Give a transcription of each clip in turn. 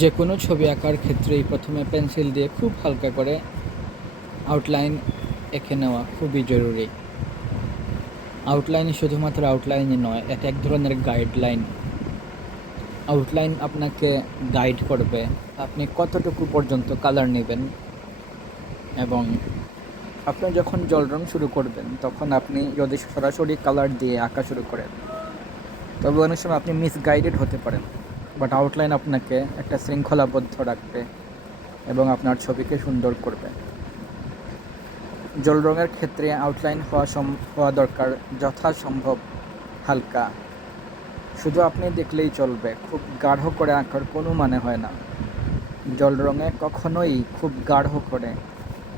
যে কোনো ছবি আঁকার ক্ষেত্রেই প্রথমে পেন্সিল দিয়ে খুব হালকা করে আউটলাইন এঁকে নেওয়া খুবই জরুরি। আউটলাইন শুধুমাত্র আউটলাইনই নয়, এটা এক ধরনের গাইডলাইন। আউটলাইন আপনাকে গাইড করবে আপনি কতটুকু পর্যন্ত কালার নেবেন, এবং আপনি যখন জল রং শুরু করবেন তখন আপনি যদি সরাসরি কালার দিয়ে আঁকা শুরু করেন তবে অনেক সময় আপনি মিসগাইডেড হতে পারেন। বাট আউটলাইন আপনাকে একটা শৃঙ্খলাবদ্ধ রাখবে এবং আপনার ছবিকে সুন্দর করবে। জল রঙের ক্ষেত্রে আউটলাইন হওয়া দরকার যথাসম্ভব হালকা। শুধু আপনি দেখলেই চলবে, খুব গাঢ় করে আঁকার কোনো মানে হয় না। জল রঙে কখনোই খুব গাঢ় করে,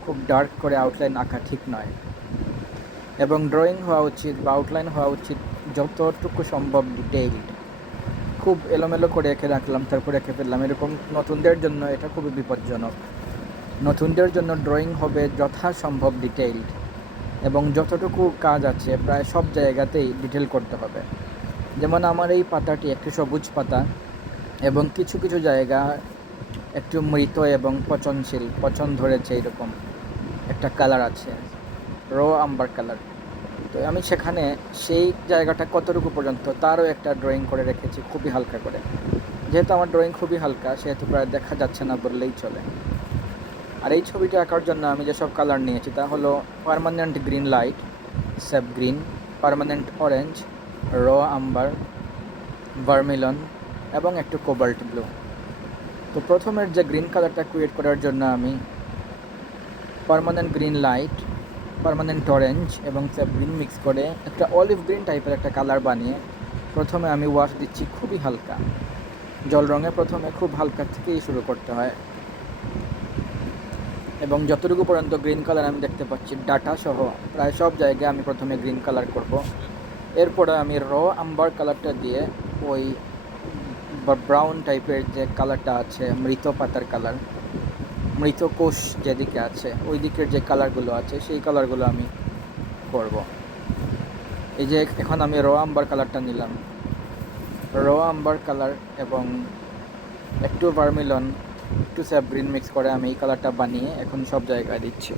খুব ডার্ক করে আউটলাইন আঁকা ঠিক নয়। এবং ড্রয়িং হওয়া উচিত বা আউটলাইন হওয়া উচিত যতটুকু সম্ভব ডিটেইলড। খুব এলোমেলো করে এঁকে রাখলাম তারপরে এঁকে ফেললাম, এরকম নতুনদের জন্য এটা খুবই বিপজ্জনক। নতুনদের জন্য ড্রয়িং হবে যথাসম্ভব ডিটেইলড, এবং যতটুকু কাজ আছে প্রায় সব জায়গাতেই ডিটেল করতে হবে। যেমন আমার এই পাতাটি একটি সবুজ পাতা, এবং কিছু কিছু জায়গা একটু মৃত এবং পচন ধরেছে, এরকম একটা কালার আছে, আম্বার কালার। তো আমি সেখানে সেই জায়গাটা কতটুকু পর্যন্ত তারও একটা ড্রয়িং করে রেখেছি খুবই হালকা করে। যেহেতু আমার ড্রয়িং খুবই হালকা সেহেতু প্রায় দেখা যাচ্ছে না বললেই চলে। আর এই ছবিটা আঁকার জন্য আমি যেসব কালার নিয়েছি তা হলো permanent green light, sap green, permanent orange, amber, vermilion এবং একটু কোবাল্ট ব্লু। তো প্রথমের যে গ্রিন কালারটা ক্রিয়েট করার জন্য আমি permanent green light, permanent orange এবং স্যাপ গ্রিন মিক্স করে একটা অলিভ গ্রিন টাইপের একটা কালার বানিয়ে প্রথমে আমি ওয়াশ দিচ্ছি খুবই হালকা। জল রঙে প্রথমে খুব হালকা থেকেই শুরু করতে হয়, এবং যতটুকু পর্যন্ত গ্রিন কালার আমি দেখতে পাচ্ছি ডাটা সহ প্রায় সব জায়গায় আমি প্রথমে গ্রিন কালার করব। এরপরে আমি আম্বার কালারটা দিয়ে ওই ব্রাউন টাইপের যে কালারটা আছে, মৃত পাতার কালার, মৃত কোষ যেদিকে আছে ওই দিকের যে কালারগুলো আছে সেই কালারগুলো আমি করব। এই যে এখন আমি আম্বার কালারটা নিলাম, আম্বার কালার এবং একটু ভার্মিলন, একটু স্যাপ গ্রিন মিক্স করে আমি এই কালারটা বানিয়ে এখন সব জায়গায় দিচ্ছি।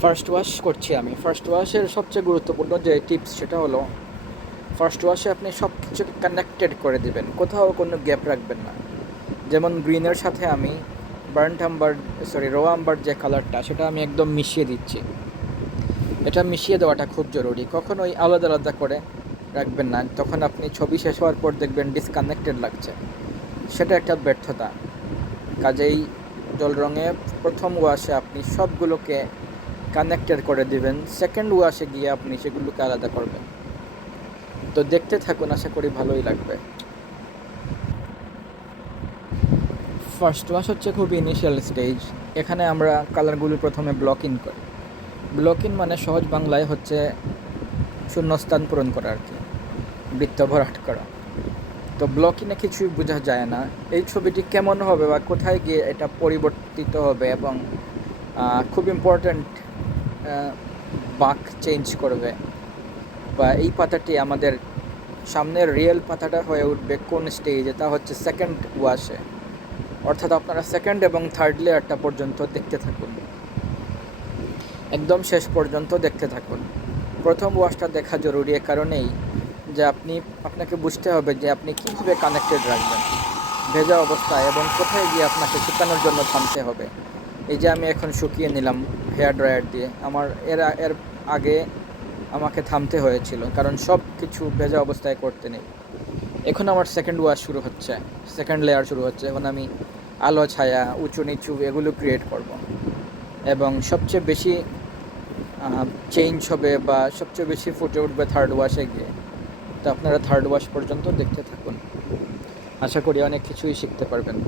ফার্স্ট ওয়াশ করছি আমি। ফার্স্ট ওয়াশের সবচেয়ে গুরুত্বপূর্ণ যে টিপস সেটা হলো ফার্স্ট ওয়াশে আপনি সব কিছু কানেক্টেড করে দিবেন, কোথাও কোনো গ্যাপ রাখবেন না। যেমন গ্রিনের সাথে আমি রো আম্বার যে কালারটা সেটা আমি একদম মিশিয়ে দিচ্ছি। এটা মিশিয়ে দেওয়াটা খুব জরুরি, কখনোই আলাদা আলাদা করে রাখবেন না। তখন আপনি ছবি শেষ হওয়ার পর দেখবেন ডিসকানেক্টেড লাগছে, সেটা একটা ব্যর্থতা। কাজেই জল রঙে প্রথম ওয়াশে আপনি সবগুলোকে কানেক্টেড করে দিবেন, সেকেন্ড ওয়াশে গিয়ে আপনি সেগুলোকে আলাদা করবেন। তো দেখতে থাকুন, আশা করি ভালোই লাগবে। ফার্স্ট ওয়াশ হচ্ছে খুব ইনিশিয়াল স্টেজ। এখানে আমরা কালারগুলো প্রথমে ব্লক ইন করি। ব্লক ইন মানে সহজ বাংলায় হচ্ছে শূন্যস্থান পূরণ করা আর কি, বৃত্ত ভরাট করা। তো ব্লক ইনে কিছুই বোঝা যায় না এই ছবিটি কেমন হবে বা কোথায় গিয়ে এটা পরিবর্তিত হবে, এবং খুব ইম্পর্ট্যান্ট বাঁক চেঞ্জ করবে, বা এই পাতাটি আমাদের সামনের রিয়েল পাতাটা হয়ে উঠবে কোন স্টেজে, তা হচ্ছে সেকেন্ড ওয়াশে। অর্থাৎ আপনারা সেকেন্ড এবং থার্ড লেয়ারটা পর্যন্ত দেখতে থাকুন, একদম শেষ পর্যন্ত দেখতে থাকুন। প্রথম ওয়াশটা দেখা জরুরি এ কারণেই যে আপনাকে বুঝতে হবে যে আপনি কীভাবে কানেক্টেড রাখবেন ভেজা অবস্থায়, এবং কোথায় গিয়ে আপনাকে শুকানোর জন্য থামতে হবে। এই যে আমি এখন শুকিয়ে নিলাম হেয়ার ড্রায়ার দিয়ে, আমার এর আগে আমাকে থামতে হয়েছিল কারণ সব কিছু ভেজা অবস্থায় করতে নেই। এখন আমার সেকেন্ড ওয়াশ শুরু হচ্ছে, সেকেন্ড লেয়ার শুরু হচ্ছে। এখন আমি আলো ছায়া উঁচু নিচু এগুলো ক্রিয়েট করব, এবং সবচেয়ে বেশি চেঞ্জ হবে বা সবচেয়ে বেশি ফুটে উঠবে থার্ড ওয়াশে গিয়ে। তো আপনারা থার্ড ওয়াশ পর্যন্ত দেখতে থাকুন, আশা করি অনেক কিছুই শিখতে পারবেন।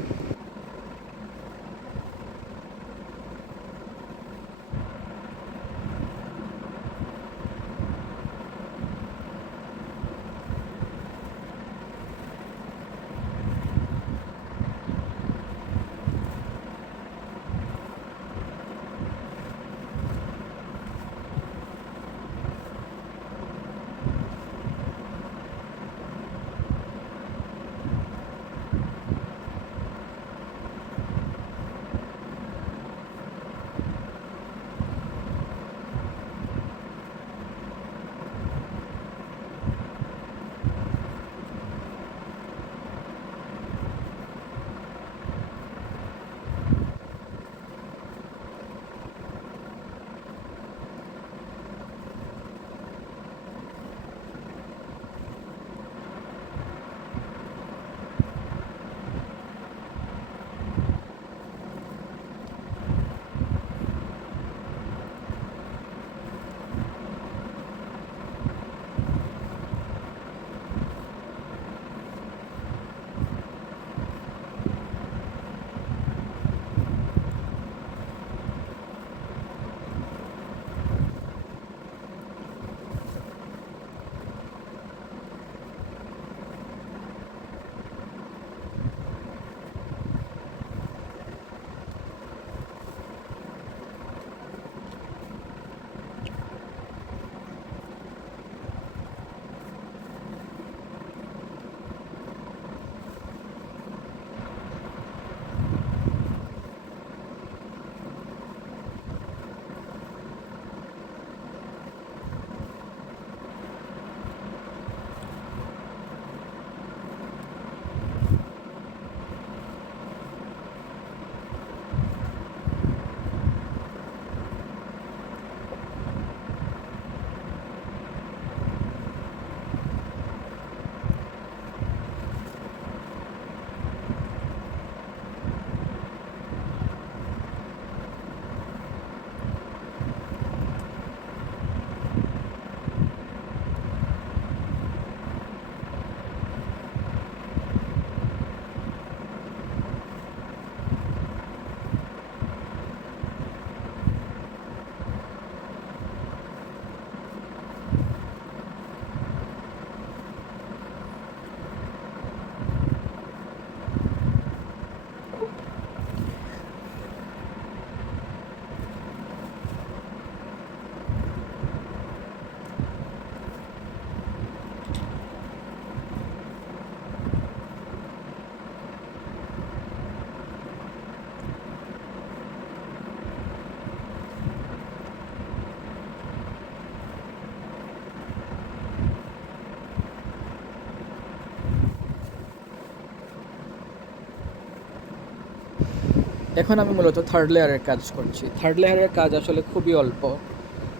এখন আমি মূলত থার্ড লেয়ারের কাজ করছি। থার্ড লেয়ারের কাজ আসলে খুবই অল্প।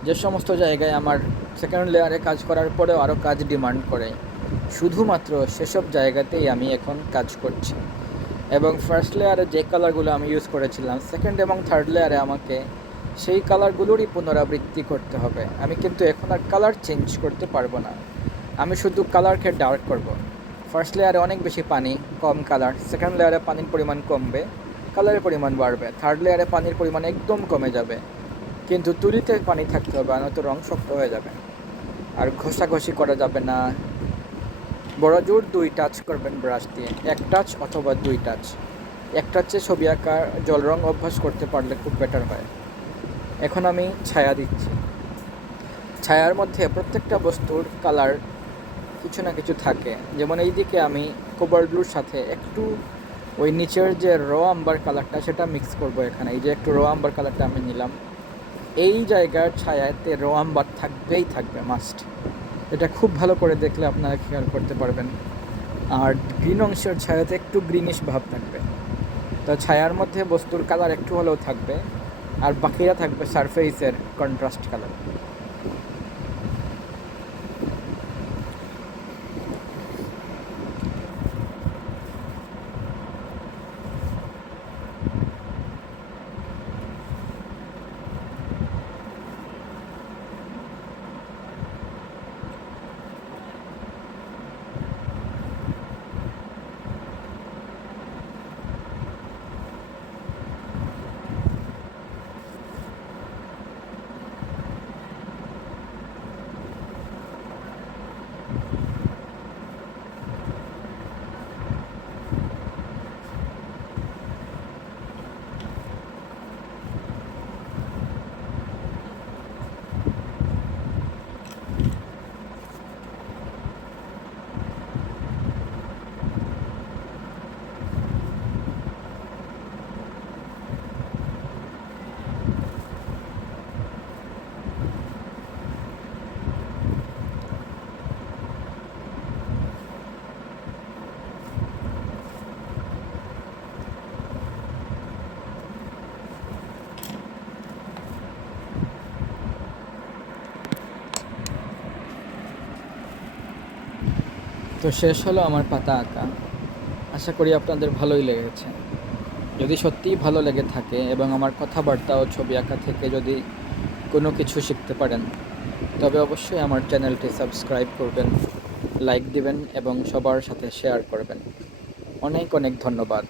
যে সমস্ত জায়গায় আমার সেকেন্ড লেয়ারে কাজ করার পরেও আরও কাজ ডিমান্ড করে, শুধুমাত্র সেসব জায়গাতেই আমি এখন কাজ করছি। এবং ফার্স্ট লেয়ারে যে কালারগুলো আমি ইউজ করেছিলাম, সেকেন্ড এবং থার্ড লেয়ারে আমাকে সেই কালারগুলোরই পুনরাবৃত্তি করতে হবে। আমি কিন্তু এখন আর কালার চেঞ্জ করতে পারবো না, আমি শুধু কালারকে ডার্ক করব। ফার্স্ট লেয়ারে অনেক বেশি পানি, কম কালার। সেকেন্ড লেয়ারে পানির পরিমাণ কমবে, কালারের পরিমাণ বাড়বে। থার্ড লেয়ারে পানির পরিমাণ একদম কমে যাবে, কিন্তু তুলিতে পানি থাকতে হবে, নয়তো রং শক্ত হয়ে যাবে। আর ঘষাঘষি করা যাবে না। বড় জোর 2 টাচ করবেন ব্রাশ দিয়ে, 1 টাচ অথবা 2 টাচ। 1 টাচে ছবি আঁকার জল রং অভ্যাস করতে পারলে খুব বেটার হয়। এখন আমি ছায়া দিচ্ছি। ছায়ার মধ্যে প্রত্যেকটা বস্তুর কালার কিছু না কিছু থাকে। যেমন এই দিকে আমি কোবাল্ট ব্লুর সাথে একটু ওই নিচের যে র আম্বার কালারটা সেটা মিক্স করব এখানে। এই যে একটু র আম্বার কালারটা আমি নিলাম। এই জায়গার ছায়াতে র আম্বার থাকবেই থাকবে, মাস্ট। এটা খুব ভালো করে দেখলে আপনারা খেয়াল করতে পারবেন। আর গ্রিন অংশের ছায়াতে একটু গ্রিনিশ ভাব থাকবে। তো ছায়ার মধ্যে বস্তুর কালার একটু হলেও থাকবে, আর বাকিরা থাকবে সারফেসের কন্ট্রাস্ট কালার। তো শেষ হলো আমার পাতা আঁকা। আশা করি আপনাদের ভালোই লেগেছে। যদি সত্যিই ভালো লেগে থাকে এবং আমার কথাবার্তা ও ছবি আঁকা থেকে যদি কোনো কিছু শিখতে পারেন, তবে অবশ্যই আমার চ্যানেলটি সাবস্ক্রাইব করবেন, লাইক দিবেন এবং সবার সাথে শেয়ার করবেন। অনেক অনেক ধন্যবাদ।